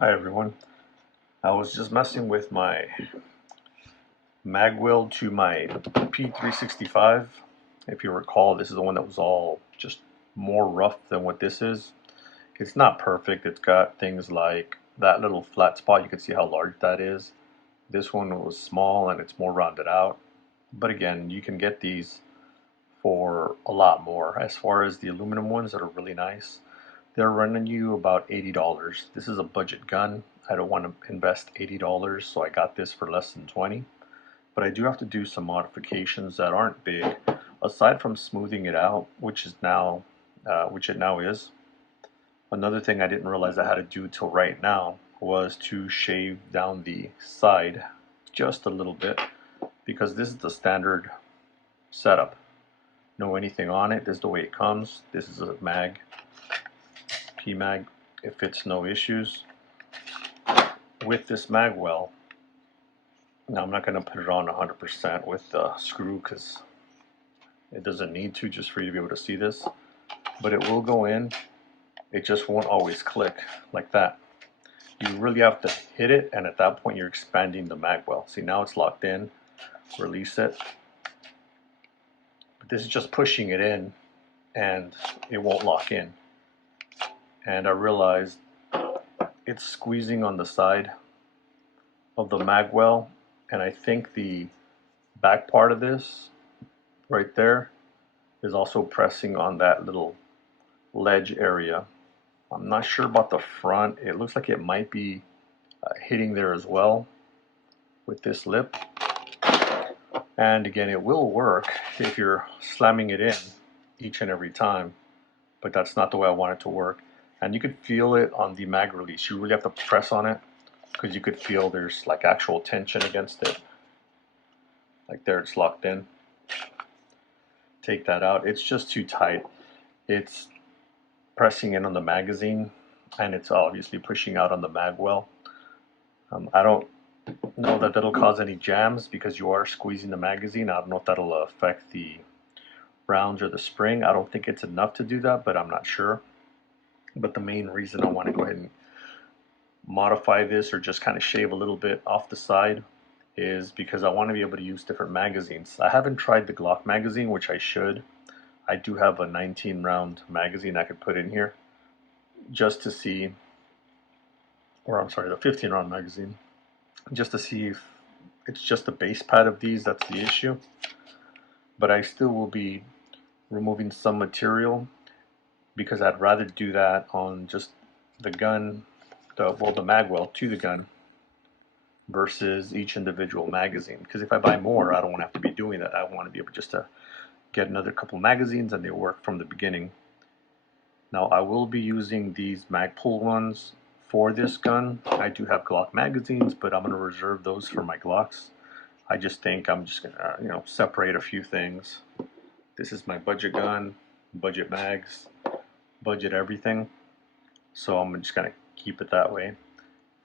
Hi everyone. I was just messing with my mag weld to my P365. If you recall, this is the one that was all just more rough than what this is. It's not perfect. It's got things like that little flat spot. You can see how large that is. This one was small and it's more rounded out. But again, you can get these for a lot more. As far as the aluminum ones that are really nice, they're running you about $80. This is a budget gun. I don't want to invest $80, so I got this for less than 20. But I do have to do some modifications that aren't big, aside from smoothing it out, which it now is. Another thing I didn't realize I had to do till right now was to shave down the side just a little bit, because this is the standard setup. No anything on it. This is the way it comes. This is a mag, PMag. It fits no issues. With this mag well, now I'm not going to put it on 100% with the screw because it doesn't need to, just for you to be able to see this. But it will go in. It just won't always click like that. You really have to hit it, and at that point you're expanding the mag well. See, now it's locked in. Release it. But this is just pushing it in, and it won't lock in. And I realized it's squeezing on the side of the mag well, and I think the back part of this right there is also pressing on that little ledge area. I'm not sure about the front. It looks like it might be hitting there as well with this lip. And again, it will work if you're slamming it in each and every time, but that's not the way I want it to work. And you could feel it on the mag release. You really have to press on it because you could feel there's like actual tension against it. Like there, it's locked in. Take that out. It's just too tight. It's pressing in on the magazine, and it's obviously pushing out on the mag well. I don't know that that'll cause any jams because you are squeezing the magazine. I don't know if that'll affect the rounds or the spring. I don't think it's enough to do that, but I'm not sure. But the main reason I want to go ahead and modify this, or just kind of shave a little bit off the side, is because I want to be able to use different magazines. I haven't tried the Glock magazine, which I should. I do have a 19 round magazine I could put in here just to see, or I'm sorry, the 15 round magazine, just to see if it's just the base pad of these that's the issue. But I still will be removing some material because I'd rather do that on just the gun, the mag well to the gun, versus each individual magazine. Because if I buy more, I don't want to have to be doing that. I want to be able just to get another couple magazines and they work from the beginning. Now I will be using these Magpul ones for this gun. I do have Glock magazines, but I'm going to reserve those for my Glocks. I just think I'm just going to, separate a few things. This is my budget gun, budget mags, budget everything. So I'm just going to keep it that way.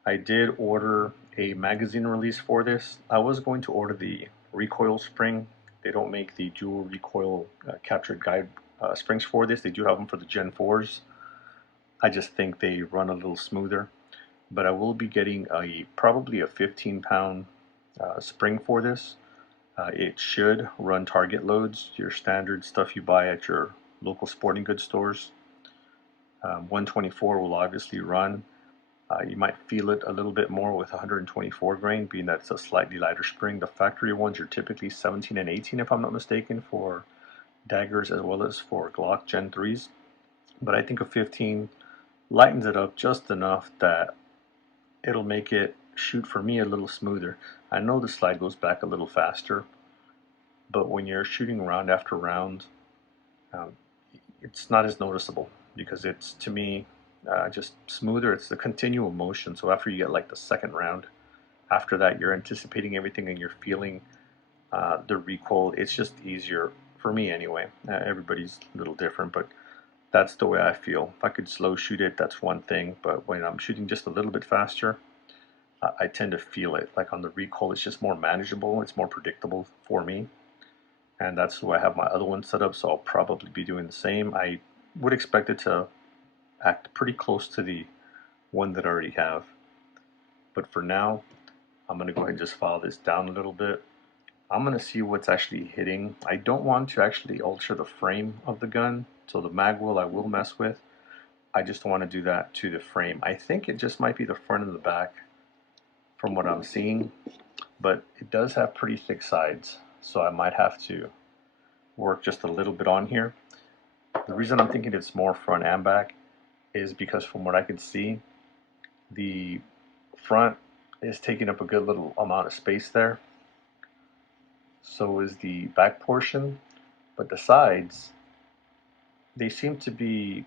I did order a magazine release for this. I was going to order the recoil spring. They don't make the dual recoil captured guide springs for this. They do have them for the Gen 4s. I just think they run a little smoother. But I will be getting probably a 15-pound spring for this. It should run target loads, your standard stuff you buy at your local sporting goods stores. 124 will obviously run. You might feel it a little bit more with 124 grain, being that it's a slightly lighter spring. The factory ones are typically 17 and 18, if I'm not mistaken, for daggers as well as for Glock Gen 3s. But I think a 15 lightens it up just enough that it'll make it shoot for me a little smoother. I know the slide goes back a little faster, but when you're shooting round after round, um, it's not as noticeable because it's, to me, just smoother. It's the continual motion. So after you get like the second round, after that you're anticipating everything and you're feeling the recoil. It's just easier for me anyway. Everybody's a little different, but that's the way I feel. If I could slow shoot it, that's one thing, but when I'm shooting just a little bit faster, I tend to feel it. Like on the recoil, it's just more manageable. It's more predictable for me, and that's why I have my other one set up. So I'll probably be doing the same. I would expect it to act pretty close to the one that I already have. But for now, I'm going to go ahead and just file this down a little bit. I'm going to see what's actually hitting. I don't want to actually alter the frame of the gun, so the mag wheel I will mess with. I just want to do that to the frame. I think it just might be the front and the back from what I'm seeing, but it does have pretty thick sides, so I might have to work just a little bit on here. The reason I'm thinking it's more front and back is because from what I can see, the front is taking up a good little amount of space there. So is the back portion, but the sides, they seem to be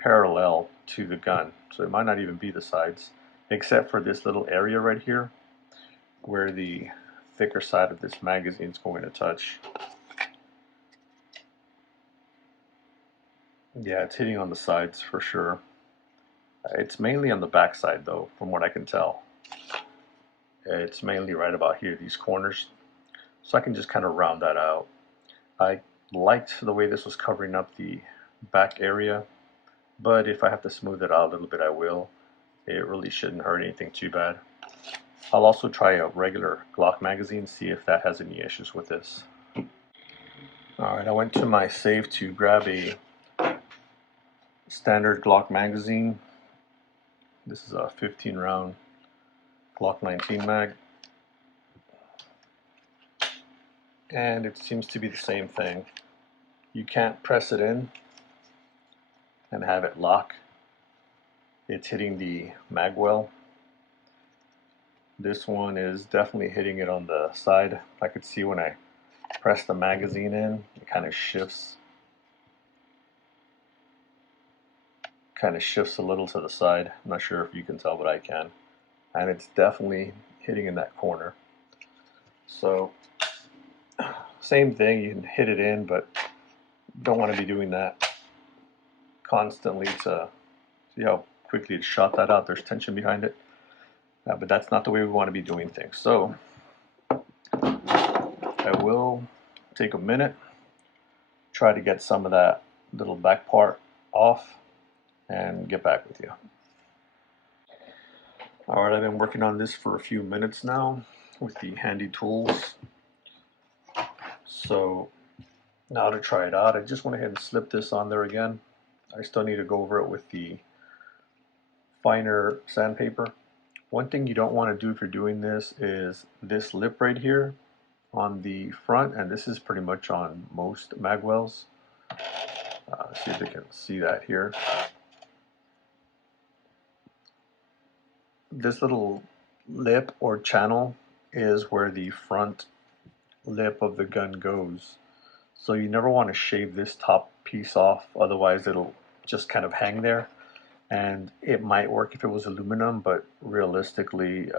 parallel to the gun. So it might not even be the sides, except for this little area right here where the thicker side of this magazine is going to touch. Yeah, it's hitting on the sides for sure. It's mainly on the back side though, from what I can tell. It's mainly right about here, these corners. So I can just kind of round that out. I liked the way this was covering up the back area, but if I have to smooth it out a little bit, I will. It really shouldn't hurt anything too bad. I'll also try a regular Glock magazine, see if that has any issues with this. Alright, I went to my safe to grab a standard Glock magazine. This is a 15 round Glock 19 mag. And it seems to be the same thing. You can't press it in and have it lock. It's hitting the mag well. This one is definitely hitting it on the side. I could see when I press the magazine in, it kind of shifts a little to the side. I'm not sure if you can tell, but I can. And it's definitely hitting in that corner. So same thing, you can hit it in, but don't want to be doing that constantly to see how quickly it shot that out. There's tension behind it. But that's not the way we want to be doing things. So I will take a minute, try to get some of that little back part off, and get back with you. Alright, I've been working on this for a few minutes now with the handy tools. So now to try it out, I just went ahead and slipped this on there again. I still need to go over it with the finer sandpaper. One thing you don't want to do if you're doing this is this lip right here on the front, and this is pretty much on most magwells. See if you can see that here. This little lip or channel is where the front lip of the gun goes. So you never want to shave this top piece off, otherwise it'll just kind of hang there. And it might work if it was aluminum, but realistically,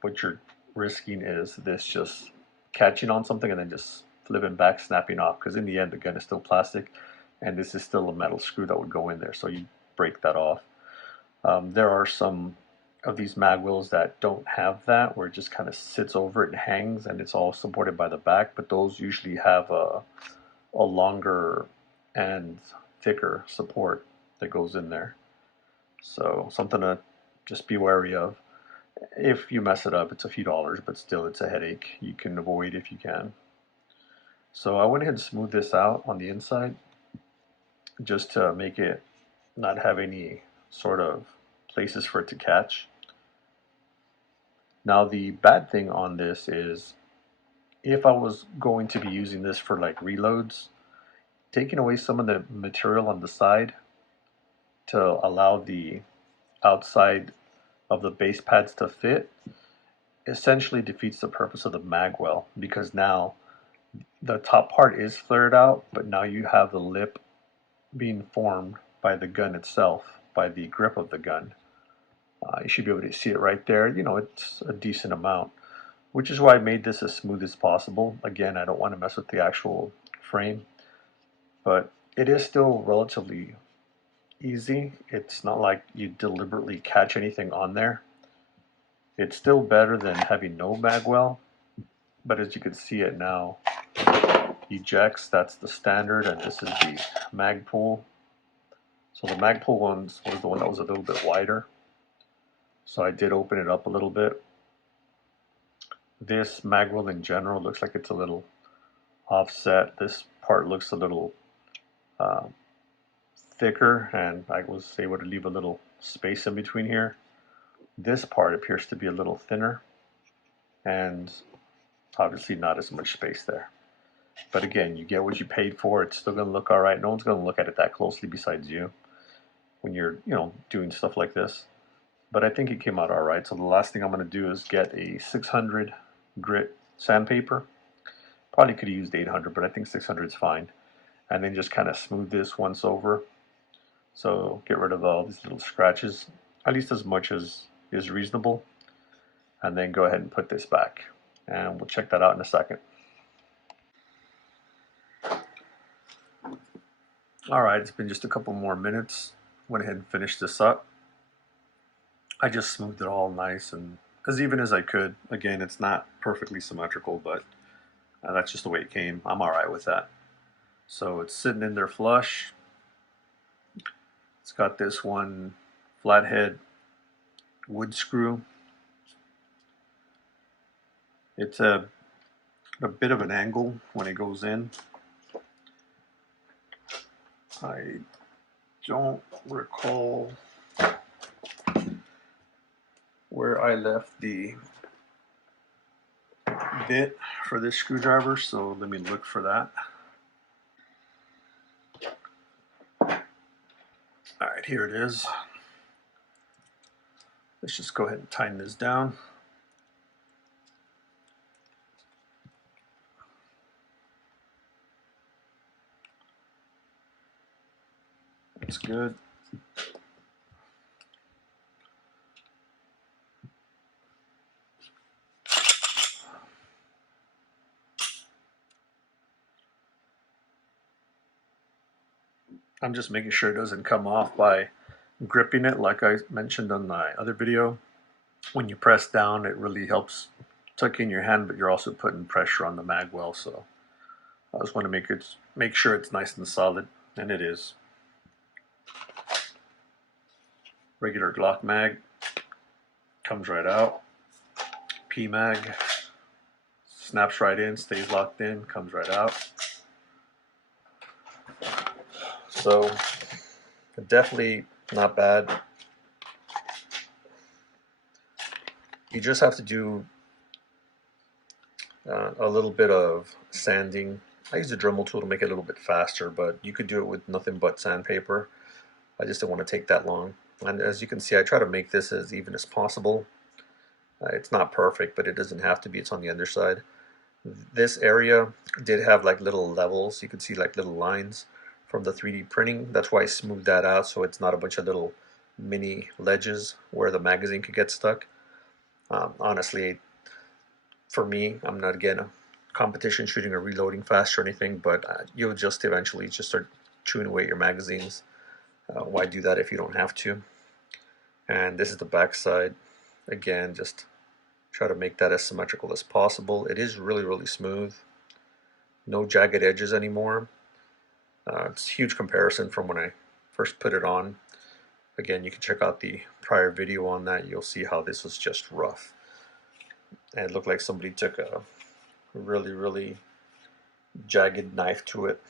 what you're risking is this just catching on something and then just flipping back, snapping off, because in the end the gun is still plastic and this is still a metal screw that would go in there, so you break that off. There are some of these mag wheels that don't have that, where it just kind of sits over it and hangs and it's all supported by the back, but those usually have a longer and thicker support that goes in there. So something to just be wary of. If you mess it up, it's a few dollars, but still it's a headache you can avoid if you can. So I went ahead and smoothed this out on the inside just to make it not have any sort of places for it to catch. Now the bad thing on this is if I was going to be using this for like reloads, taking away some of the material on the side to allow the outside of the base pads to fit essentially defeats the purpose of the mag well, because now the top part is flared out, but now you have the lip being formed by the gun itself, by the grip of the gun. You should be able to see it right there. You know, it's a decent amount, which is why I made this as smooth as possible. Again, I don't want to mess with the actual frame, but it is still relatively easy. It's not like you deliberately catch anything on there. It's still better than having no magwell, but as you can see it now, ejects, that's the standard, and this is the Magpul. So the Magpul one was the one that was a little bit wider. So I did open it up a little bit. This magwell in general looks like it's a little offset. This part looks a little uh, thicker, and I was able to leave a little space in between here. This part appears to be a little thinner, and obviously not as much space there. But again, you get what you paid for. It's still going to look all right. No one's going to look at it that closely besides you when you're, doing stuff like this. But I think it came out all right. So the last thing I'm going to do is get a 600 grit sandpaper. Probably could have used 800, but I think 600 is fine. And then just kind of smooth this once over. So get rid of all these little scratches, at least as much as is reasonable. And then go ahead and put this back. And we'll check that out in a second. Alright, it's been just a couple more minutes. Went ahead and finished this up. I just smoothed it all nice and as even as I could. Again, it's not perfectly symmetrical, but that's just the way it came. I'm alright with that. So it's sitting in there flush. It's got this one flathead wood screw. It's a bit of an angle when it goes in. I don't recall where I left the bit for this screwdriver, so let me look for that. Alright, here it is. Let's just go ahead and tighten this down. That's good. I'm just making sure it doesn't come off by gripping it like I mentioned on my other video. When you press down, it really helps tuck in your hand, but you're also putting pressure on the magwell, so I just want to make sure it's nice and solid, and it is. Regular Glock mag comes right out. P-mag snaps right in, stays locked in, comes right out. So definitely not bad. You just have to do a little bit of sanding. I use a Dremel tool to make it a little bit faster, but you could do it with nothing but sandpaper. I just don't want to take that long. And as you can see, I try to make this as even as possible. It's not perfect, but it doesn't have to be. It's on the underside. This area did have like little levels. You can see like little lines from the 3D printing. That's why I smoothed that out so it's not a bunch of little mini ledges where the magazine could get stuck. Honestly, for me, I'm not again a competition shooting or reloading fast or anything, but you'll just eventually just start chewing away your magazines. Why do that if you don't have to? And this is the back side. Again, just try to make that as symmetrical as possible. It is really, really smooth. No jagged edges anymore. It's a huge comparison from when I first put it on. Again, you can check out the prior video on that. You'll see how this was just rough. And it looked like somebody took a really, really jagged knife to it.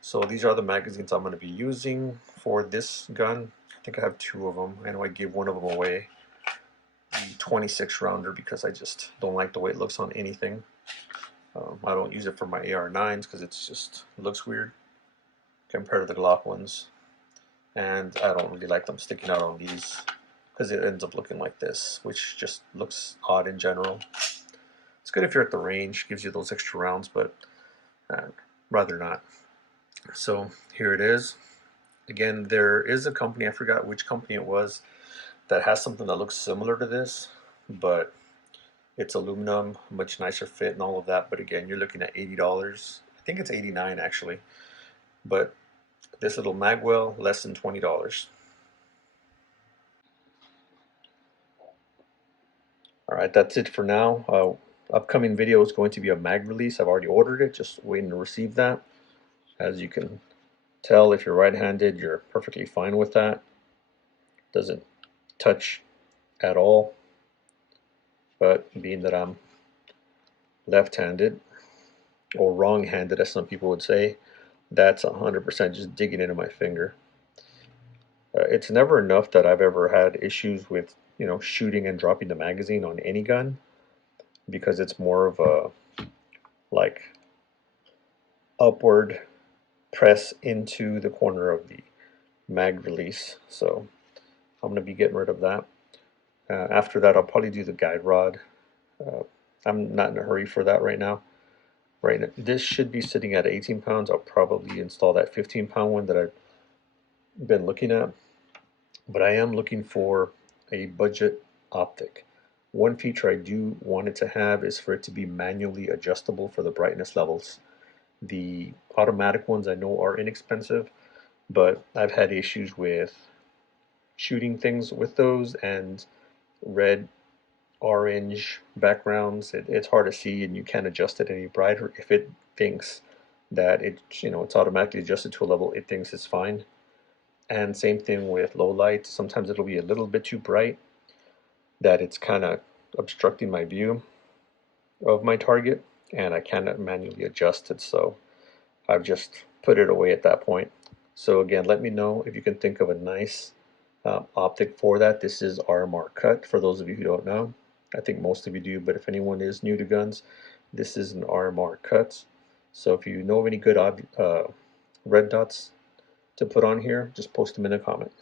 So these are the magazines I'm going to be using for this gun. I think I have two of them. I know I gave one of them away, the 26 rounder, because I just don't like the way it looks on anything. I don't use it for my AR9s because it looks weird compared to the Glock ones. And I don't really like them sticking out on these because it ends up looking like this, which just looks odd in general. It's good if you're at the range, gives you those extra rounds, but rather not. So here it is. Again, there is a company, I forgot which company it was, that has something that looks similar to this, but it's aluminum, much nicer fit and all of that. But again, you're looking at $80. I think it's $89 actually. But this little magwell, less than $20. Alright, that's it for now. Upcoming video is going to be a mag release. I've already ordered it, just waiting to receive that. As you can tell, if you're right-handed, you're perfectly fine with that. Doesn't touch at all, but being that I'm left-handed, or wrong-handed as some people would say, that's 100% just digging into my finger. It's never enough that I've ever had issues with, shooting and dropping the magazine on any gun, because it's more of a like upward press into the corner of the mag release. So I'm going to be getting rid of that. After that, I'll probably do the guide rod. Uh, I'm not in a hurry for that right now. Right now, this should be sitting at 18 pounds. I'll probably install that 15-pound one that I've been looking at. But I am looking for a budget optic. One feature I do want it to have is for it to be manually adjustable for the brightness levels. The automatic ones I know are inexpensive, but I've had issues with shooting things with those, and red, orange backgrounds. It's hard to see, and you can't adjust it any brighter. If it thinks that it's automatically adjusted to a level it thinks is fine. And same thing with low light. Sometimes it'll be a little bit too bright, that it's kind of obstructing my view of my target, and I cannot manually adjust it. So I've just put it away at that point. So again, let me know if you can think of a nice optic for that. This is RMR cut, for those of you who don't know. I think most of you do, but if anyone is new to guns, this is an RMR cut. So if you know of any good red dots to put on here, just post them in a comment.